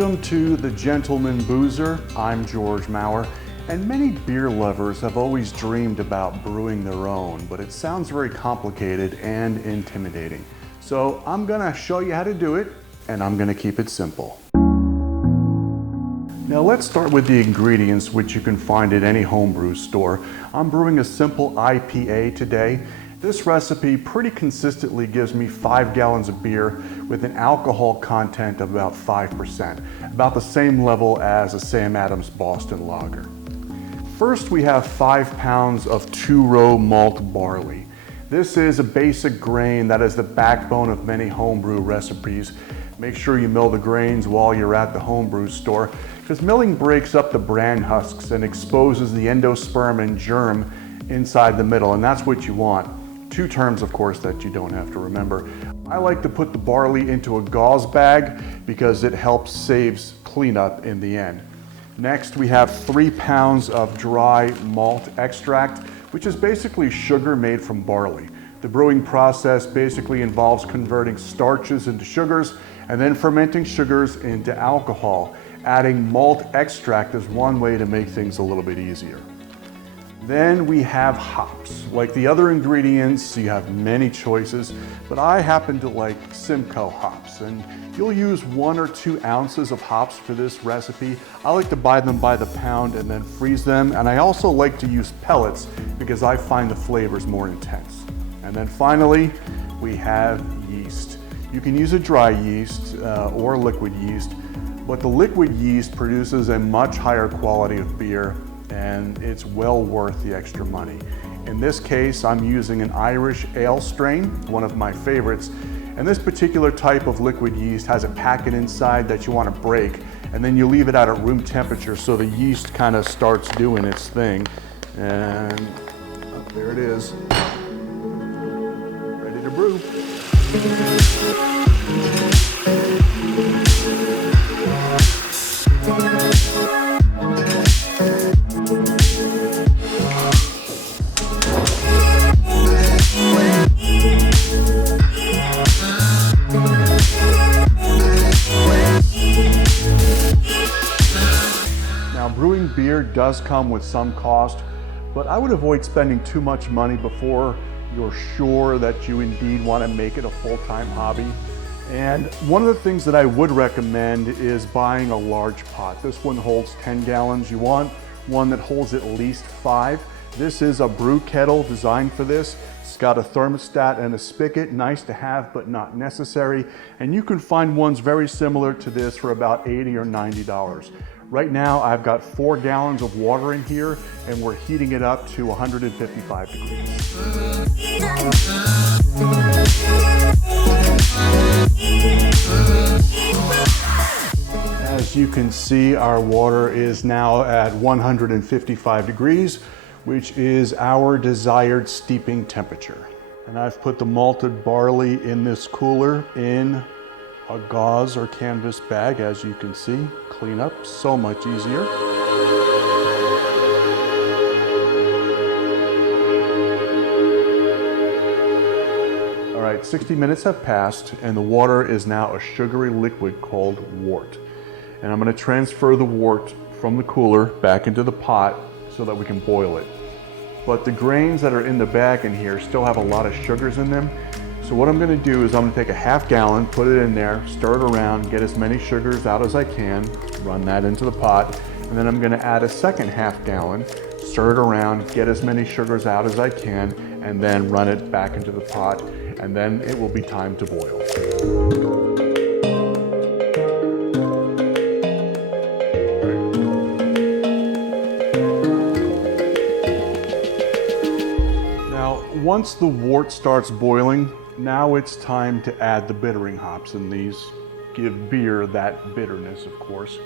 Welcome to The Gentleman Boozer. I'm George Maurer, and many beer lovers have always dreamed about brewing their own, but it sounds very complicated and intimidating. So I'm gonna show you how to do it, and I'm gonna keep it simple. Now let's start with the ingredients, which you can find at any homebrew store. I'm brewing a simple IPA today. This recipe pretty consistently gives me 5 gallons of beer with an alcohol content of about 5%, about the same level as a Sam Adams Boston Lager. First, we have 5 pounds of 2-row malt barley. This is a basic grain that is the backbone of many homebrew recipes. Make sure you mill the grains while you're at the homebrew store, because milling breaks up the bran husks and exposes the endosperm and germ inside the middle, and that's what you want. 2 terms, of course, that you don't have to remember. I like to put the barley into a gauze bag because it helps saves cleanup in the end. Next, we have 3 pounds of dry malt extract, which is basically sugar made from barley. The brewing process basically involves converting starches into sugars and then fermenting sugars into alcohol. Adding malt extract is one way to make things a little bit easier. Then we have hops. Like the other ingredients, you have many choices, but I happen to like Simcoe hops, and you'll use 1 or 2 ounces of hops for this recipe. I like to buy them by the pound and then freeze them, and I also like to use pellets because I find the flavors more intense. And then finally, we have yeast. You can use a dry yeast or liquid yeast, but the liquid yeast produces a much higher quality of beer, and it's well worth the extra money. In this case, I'm using an Irish ale strain, one of my favorites, and this particular type of liquid yeast has a packet inside that you want to break, and then you leave it out at room temperature so the yeast kind of starts doing its thing. And there it is, ready to brew. Now, brewing beer does come with some cost, but I would avoid spending too much money before you're sure that you indeed want to make it a full-time hobby. And one of the things that I would recommend is buying a large pot. This one holds 10 gallons. You want one that holds at least 5. This is a brew kettle designed for this. It's got a thermostat and a spigot, nice to have but not necessary. And you can find ones very similar to this for about $80 or $90. Right now, I've got 4 gallons of water in here, and we're heating it up to 155 degrees. As you can see, our water is now at 155 degrees, which is our desired steeping temperature. And I've put the malted barley in this cooler in a gauze or canvas bag, as you can see. Clean up so much easier. All right, 60 minutes have passed, and the water is now a sugary liquid called wort. And I'm going to transfer the wort from the cooler back into the pot so that we can boil it. But the grains that are in the bag in here still have a lot of sugars in them. So what I'm going to do is I'm going to take a half gallon, put it in there, stir it around, get as many sugars out as I can, run that into the pot, and then I'm going to add a second half gallon, stir it around, get as many sugars out as I can, and then run it back into the pot, and then it will be time to boil. Now, once the wort starts boiling, now it's time to add the bittering hops, and these give beer that bitterness, of course.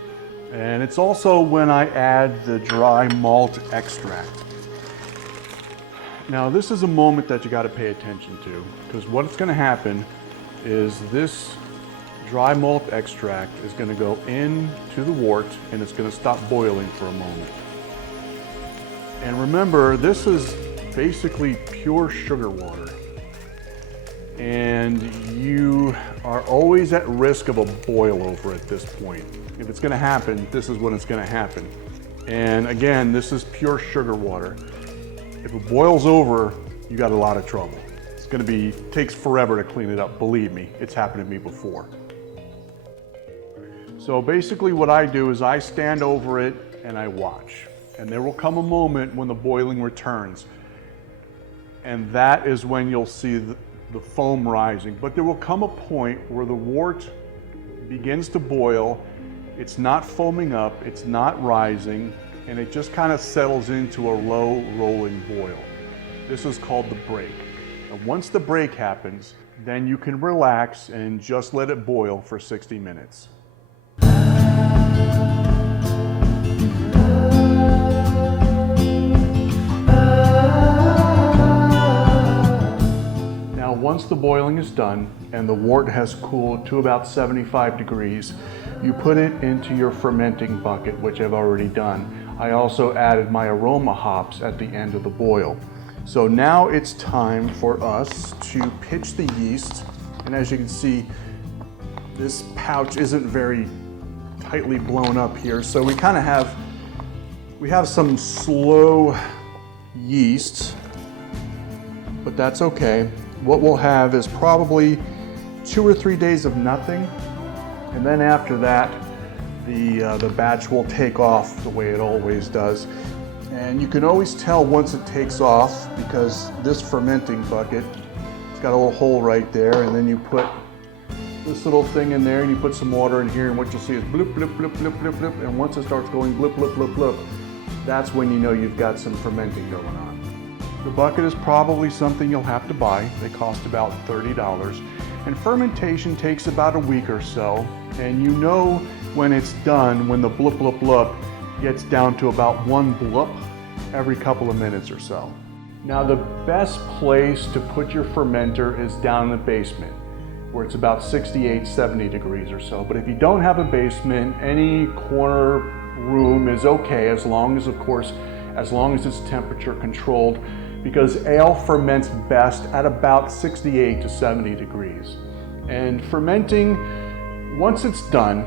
And it's also when I add the dry malt extract. Now, this is a moment that you got to pay attention to, because what's going to happen is this dry malt extract is going to go into the wort, and it's going to stop boiling for a moment. And remember, this is basically pure sugar water. and you are always at risk of a boil over at this point. If it's gonna happen, this is when it's gonna happen. And again, this is pure sugar water. If it boils over, you got a lot of trouble. It's gonna takes forever to clean it up, believe me, it's happened to me before. So basically what I do is I stand over it and I watch. And there will come a moment when the boiling returns. And that is when you'll see the foam rising. But there will come a point where the wort begins to boil. It's not foaming up, it's not rising, and it just kind of settles into a low rolling boil. This is called the break. And once the break happens, then you can relax and just let it boil for 60 minutes. Once the boiling is done and the wort has cooled to about 75 degrees, you put it into your fermenting bucket, which I've already done. I also added my aroma hops at the end of the boil. So now it's time for us to pitch the yeast. And as you can see, this pouch isn't very tightly blown up here. So we have some slow yeast, but that's okay. What we'll have is probably 2 or 3 days of nothing, and then after that, the batch will take off the way it always does. And you can always tell once it takes off because this fermenting bucket, it's got a little hole right there, and then you put this little thing in there and you put some water in here, and what you'll see is bloop, bloop, bloop, bloop, bloop, bloop, and once it starts going bloop, bloop, bloop, bloop, that's when you know you've got some fermenting going on. The bucket is probably something you'll have to buy. They cost about $30. And fermentation takes about a week or so. And you know when it's done, when the bloop, bloop, bloop gets down to about 1 bloop every couple of minutes or so. Now the best place to put your fermenter is down in the basement, where it's about 68, 70 degrees or so. But if you don't have a basement, any corner room is okay, as long as it's temperature controlled, because ale ferments best at about 68 to 70 degrees. And fermenting, once it's done,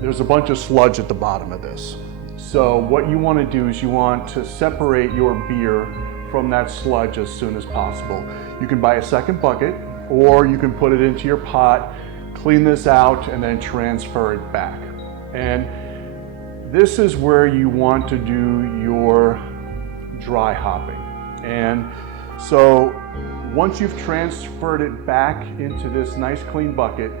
there's a bunch of sludge at the bottom of this. So what you want to do is you want to separate your beer from that sludge as soon as possible. You can buy a second bucket, or you can put it into your pot, clean this out, and then transfer it back. And this is where you want to do your dry hopping. And so once you've transferred it back into this nice clean bucket,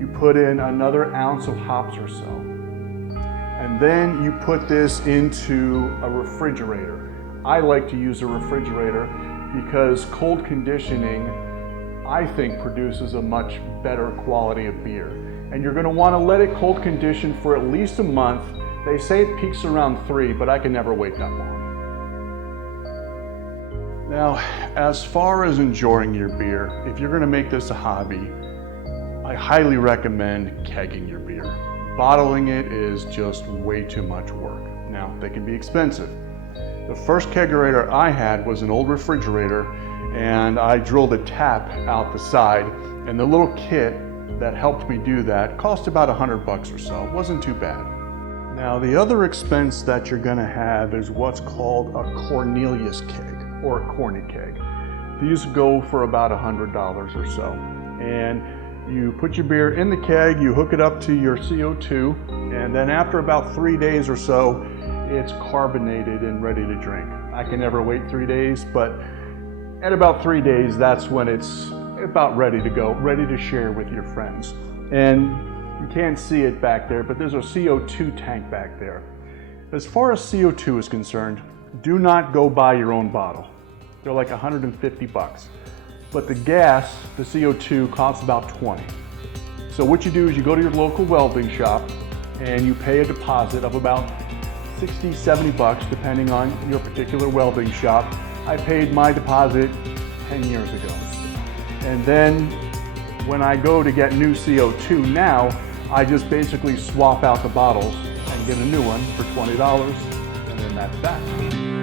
you put in another ounce of hops or so. And then you put this into a refrigerator. I like to use a refrigerator because cold conditioning, I think, produces a much better quality of beer. And you're going to want to let it cold condition for at least a month. They say it peaks around 3, but I can never wait that long. Now, as far as enjoying your beer, if you're going to make this a hobby, I highly recommend kegging your beer. Bottling it is just way too much work. Now, they can be expensive. The first kegerator I had was an old refrigerator, and I drilled a tap out the side, and the little kit that helped me do that cost about $100 or so. It wasn't too bad. Now, the other expense that you're going to have is what's called a Cornelius keg, or a corny keg. These go for about $100 or so. And you put your beer in the keg, you hook it up to your CO2, and then after about 3 days or so, it's carbonated and ready to drink. I can never wait 3 days, but at about 3 days, that's when it's about ready to go, ready to share with your friends. And you can't see it back there, but there's a CO2 tank back there. As far as CO2 is concerned, do not go buy your own bottle. They're like $150. But the gas, the CO2, costs about $20. So what you do is you go to your local welding shop and you pay a deposit of about $60, $70 depending on your particular welding shop. I paid my deposit 10 years ago. And then when I go to get new CO2 now, I just basically swap out the bottles and get a new one for $20, and then that's that.